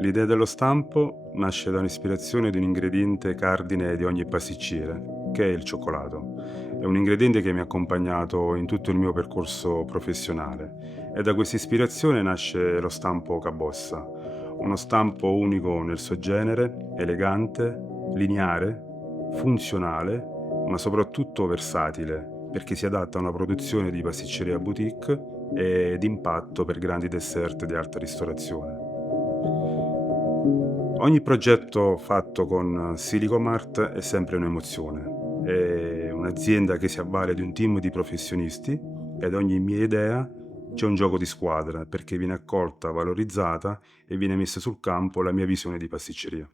L'idea dello stampo nasce da un'ispirazione di un ingrediente cardine di ogni pasticcere, che è il cioccolato. È un ingrediente che mi ha accompagnato in tutto il mio percorso professionale e da questa ispirazione nasce lo stampo Cabossa, uno stampo unico nel suo genere, elegante, lineare, funzionale, ma soprattutto versatile, perché si adatta a una produzione di pasticceria boutique e d'impatto per grandi dessert di alta ristorazione. Ogni progetto fatto con Silikomart è sempre un'emozione. È un'azienda che si avvale di un team di professionisti ed ogni mia idea c'è un gioco di squadra perché viene accolta, valorizzata e viene messa sul campo la mia visione di pasticceria.